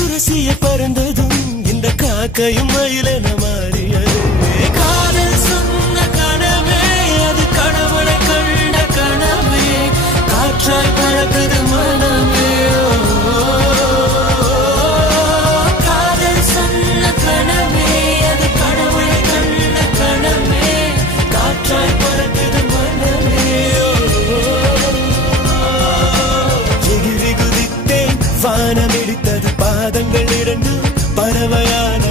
உரசிய பறந்ததும் இந்த காக்கையும் மயிலென மாறியது. காதல் சொன்ன கனவே அது கடவுளை கண்ட கனவே, காற்றாய் பறக்குது மனமே. காதல் சொன்ன கனவே அது கடவுளை கண்ட கனவே, காற்றாய் பறக்குது மனமே. எகிரி குதித்தேன், வானம் இடித்தது பாதங்கள் இரண்டு, பறவையான